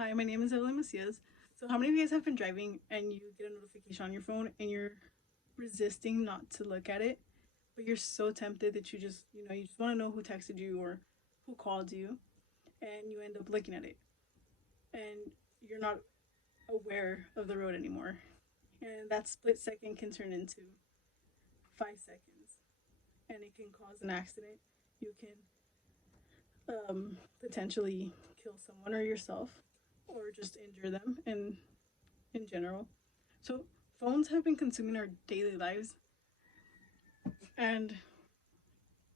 Hi, my name is Evelyn Macias. So, how many of you guys have been driving and you get a notification on your phone and you're resisting not to look at it, but you're so tempted that you just want to know who texted you or who called you, and you end up looking at it and you're not aware of the road anymore. And that split second can turn into 5 seconds and it can cause an accident. You can potentially kill someone or yourself or just injure them in general. So phones have been consuming our daily lives, and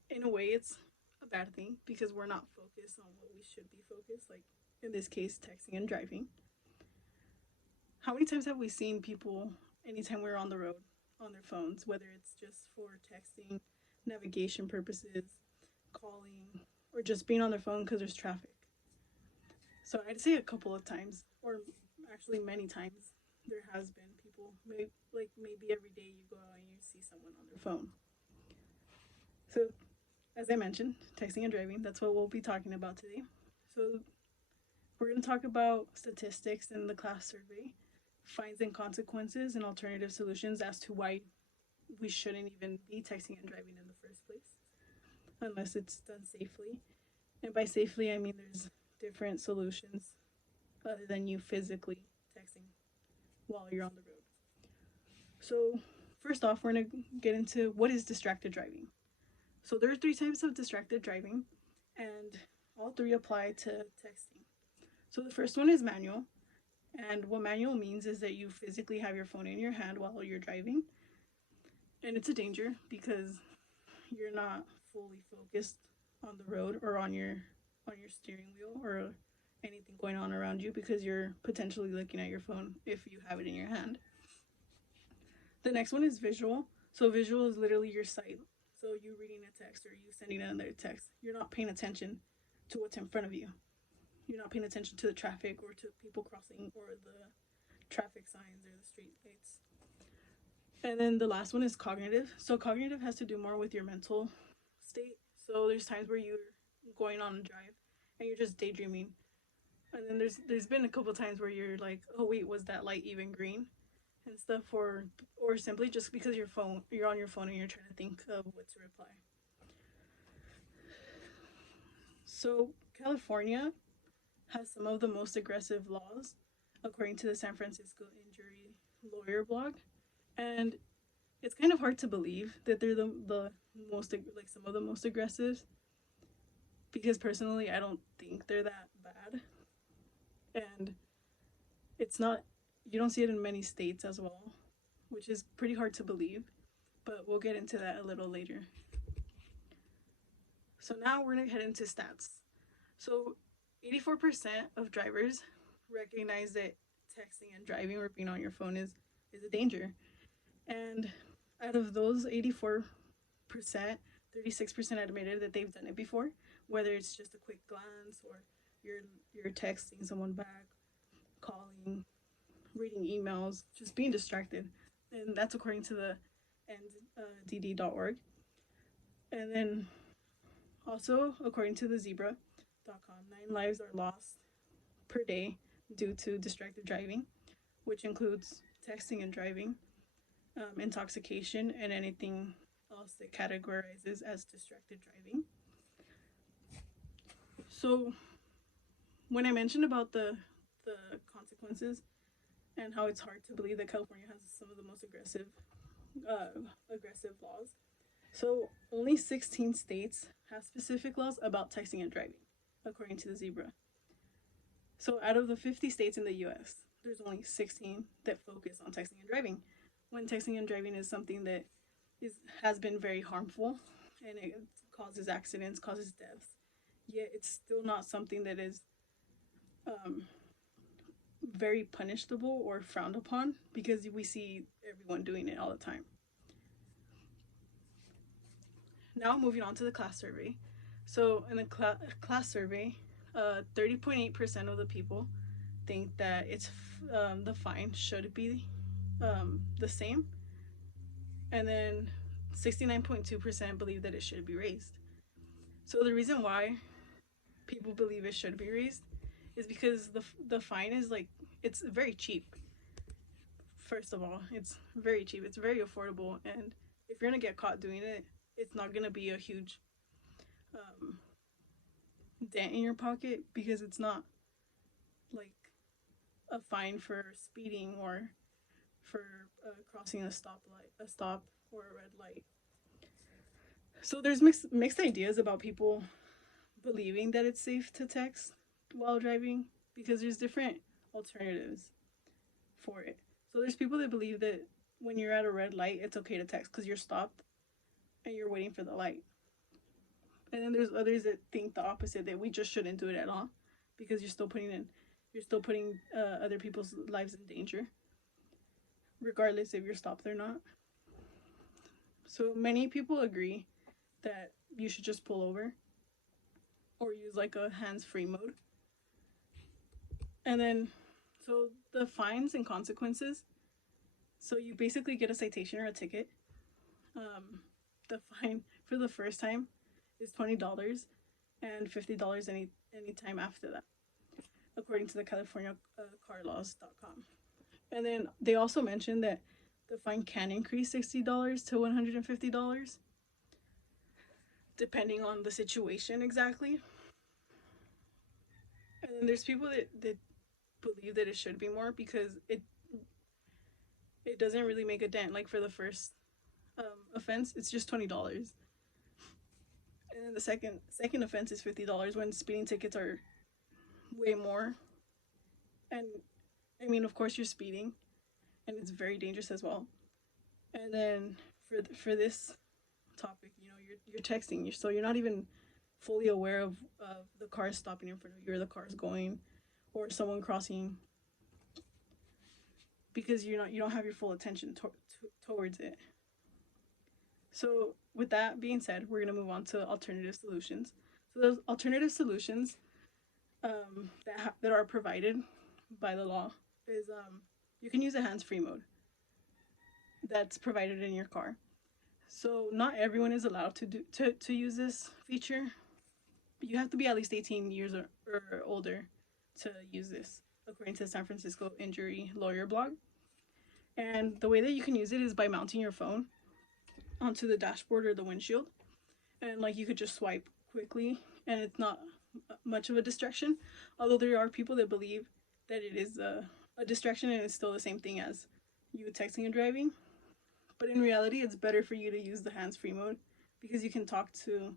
in a way, it's a bad thing because we're not focused on what we should be focused. Like in this case, texting and driving. How many times have we seen people anytime we're on the road on their phones, whether it's just for texting, navigation purposes, calling, or just being on their phone because there's traffic? So I'd say a couple of times, or actually many times, there has been people, maybe every day you go out and you see someone on their phone. So, as I mentioned, texting and driving, that's what we'll be talking about today. So, we're going to talk about statistics in the class survey, fines and consequences, and alternative solutions as to why we shouldn't even be texting and driving in the first place, unless it's done safely. And by safely, I mean there's different solutions other than you physically texting while you're on the road. So, first off, we're going to get into what is distracted driving. So, there are three types of distracted driving, and all three apply to texting. So, the first one is manual. And what manual means is that you physically have your phone in your hand while you're driving. And it's a danger because you're not fully focused on the road or on your steering wheel or anything going on around you because you're potentially looking at your phone if you have it in your hand. The next one is visual. So visual is literally your sight. So you reading a text or you sending another text. You're not paying attention to what's in front of you. You're not paying attention to the traffic or to people crossing or the traffic signs or the street lights. And then the last one is cognitive. So cognitive has to do more with your mental state. So there's times where you're going on a drive and you're just daydreaming. And then there's been a couple times where you're like, oh wait, was that light even green? And stuff, or simply just because you're on your phone and you're trying to think of what to reply. So California has some of the most aggressive laws according to the San Francisco Injury Lawyer blog. And it's kind of hard to believe that they're the most, like, some of the most aggressive, because personally I don't think they're that bad. And it's not, you don't see it in many states as well, which is pretty hard to believe, but we'll get into that a little later. So now we're going to head into stats. So 84% of drivers recognize that texting and driving or being on your phone is a danger. And out of those 84%, 36% admitted that they've done it before, whether it's just a quick glance or you're texting someone back, calling, reading emails, just being distracted. And that's according to the ndd.org. And then also, according to the zebra.com, 9 lives are lost per day due to distracted driving, which includes texting and driving, intoxication, and anything else that categorizes as distracted driving. So, when I mentioned about the consequences and how it's hard to believe that California has some of the most aggressive laws, so only 16 states have specific laws about texting and driving, according to the Zebra. So out of the 50 states in the U.S., there's only 16 that focus on texting and driving, when texting and driving is something that has been very harmful and it causes accidents, causes deaths. Yet it's still not something that is very punishable or frowned upon because we see everyone doing it all the time. Now moving on to the class survey. So in the class survey, 30.8% of the people think that the fine should be the same, and then 69.2% believe that it should be raised. So the reason why people believe it should be raised is because the fine is like, it's very cheap. First of all, it's very cheap. It's very affordable, and if you're gonna get caught doing it, it's not gonna be a huge um, dent in your pocket because it's not like a fine for speeding or for crossing a stop or a red light. So there's mixed ideas about people believing that it's safe to text while driving because there's different alternatives for it. So there's people that believe that when you're at a red light, it's okay to text because you're stopped and you're waiting for the light. And then there's others that think the opposite, that we just shouldn't do it at all because you're still putting other people's lives in danger, regardless if you're stopped or not. So many people agree that you should just pull over or use like a hands-free mode. And then, so the fines and consequences. So you basically get a citation or a ticket. The fine for the first time is $20 and $50 any time after that, according to the California carlaws.com. And then they also mentioned that the fine can increase $60 to $150, depending on the situation exactly. And then there's people that believe that it should be more because it doesn't really make a dent. Like for the first offense, it's just $20, and then the second offense is $50 when speeding tickets are way more. And I mean, of course, you're speeding, and it's very dangerous as well. And then for this topic, you're texting, so you're not even fully aware of the cars stopping in front of you or the cars going or someone crossing because you don't have your full attention towards it. So with that being said, we're gonna move on to alternative solutions. So those alternative solutions that are provided by the law is you can use a hands-free mode that's provided in your car. So not everyone is allowed to use this feature. You have to be at least 18 years or older to use this, according to the San Francisco Injury Lawyer blog. And the way that you can use it is by mounting your phone onto the dashboard or the windshield. And like you could just swipe quickly and it's not much of a distraction. Although there are people that believe that it is a distraction and it's still the same thing as you texting and driving. But in reality, it's better for you to use the hands-free mode because you can talk to,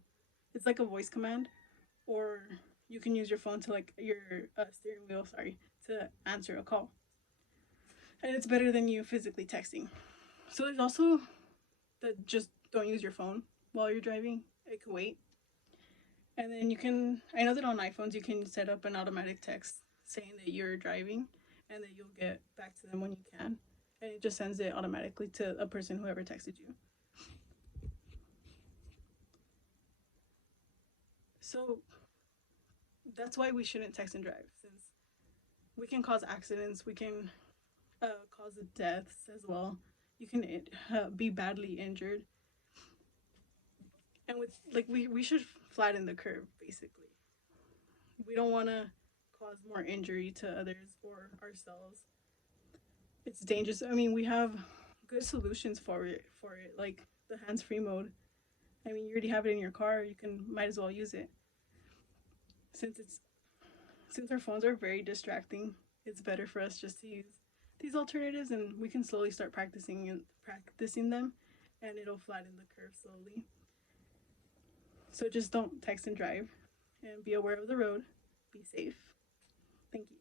it's like a voice command, or you can use your phone to like your steering wheel, to answer a call. And it's better than you physically texting. So there's also that just don't use your phone while you're driving. It can wait. And then you can, I know that on iPhones you can set up an automatic text saying that you're driving and that you'll get back to them when you can. And it just sends it automatically to a person whoever texted you. So that's why we shouldn't text and drive, since we can cause accidents, we can cause deaths as well. You can be badly injured. And with like we should flatten the curve basically. We don't want to cause more injury to others or ourselves. It's dangerous. I mean, we have good solutions for it, like the hands-free mode. I mean, you already have it in your car. You can might as well use it. Since it's since our phones are very distracting, it's better for us just to use these alternatives, and we can slowly start practicing them, and it'll flatten the curve slowly. So just don't text and drive, and be aware of the road. Be safe. Thank you.